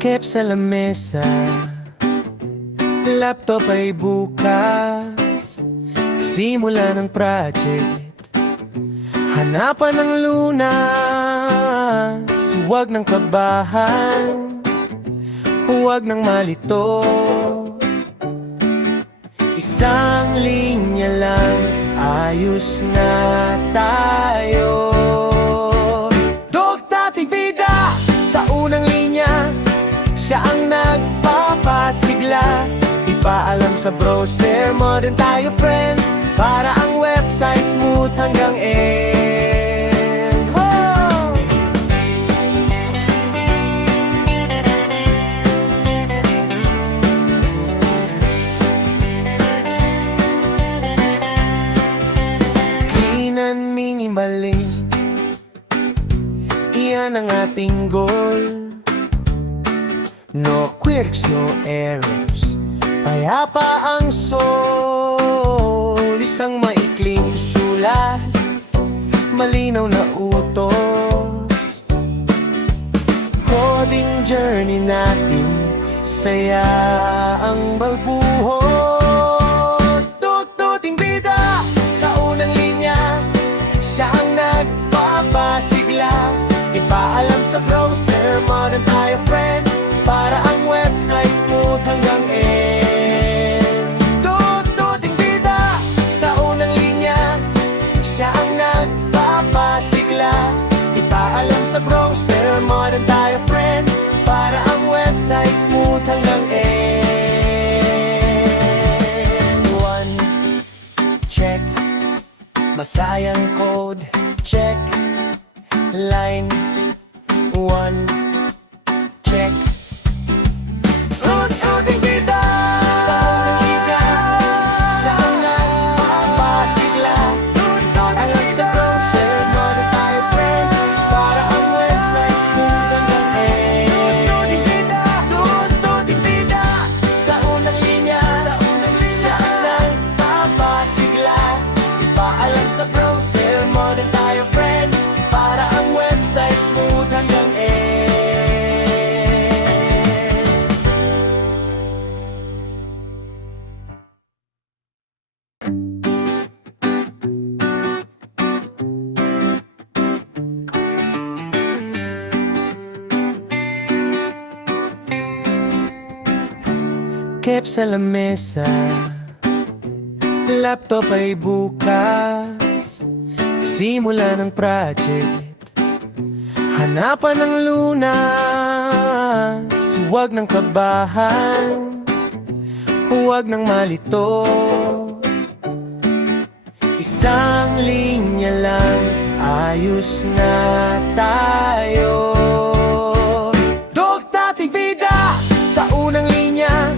Kep sa lamesa, laptop ay bukas. Simula ng project, hanapan ng lunas. Huwag ng kabahan, huwag ng malito. Isang linya lang, ayos na tayo. Dog dating bida sa unang linya, siya ang nagpapasigla. Ipaalam sa browser, modern tayo friend, para ang website smooth hanggang end. Oh! Clean and minimalist, iyan ang ating goal. No quirks, no errors, payapa ang soul. Isang maikling sulat, malinaw na utos. Coding journey natin, saya ang balbuhos. Dugduting bida sa unang linya, siya ang nagpapasigla. Ipaalam sa browser, modern tayo friend, para ang website smooth hanggang end. Dugduting bida sa unang linya, siya ang nagpapasigla. Ipaalam sa browser, modern tayo friend, para ang website smooth hanggang end. One, check. Masayang code, check. Line, one, check. Dugduting bida sa unang linya, siya ang nagpapasigla. Ipaalam sa browser, modern tayo friend, para ang website smooth hanggang end. Dugduting bida sa unang linya, siya ang nagpapasigla. Ipaalam sa browser, modern tayo friend, para ang website smooth hanggang end. Kep sa lamesa, laptop ay bukas. Simula ng project, hanapan ng lunas. Huwag ng kabahan, huwag ng malito. Isang linya lang, ayos na tayo. Dog dating bida sa unang linya,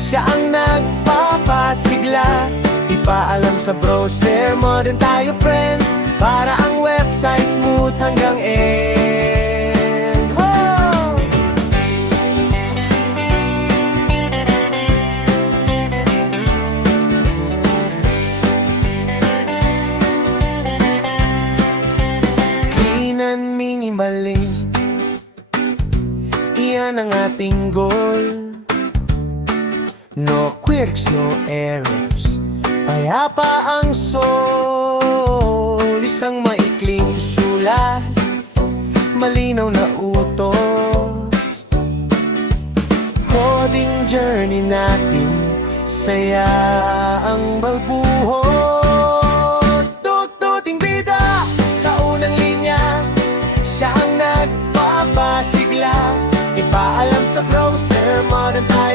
siya ang nagpapasigla. Ipaalam sa browser, modern tayo friend, para ang website smooth hanggang end. Oh! Clean and minimalist, iyan ang ating goal. No quirks, no errors, payapa ang soul. Isang maikling sulat, malinaw na utos. Coding journey natin, saya ang balbuhos. Dugduting bida sa unang linya, siya ang nagpapasigla. Ipaalam sa browser, modern tayo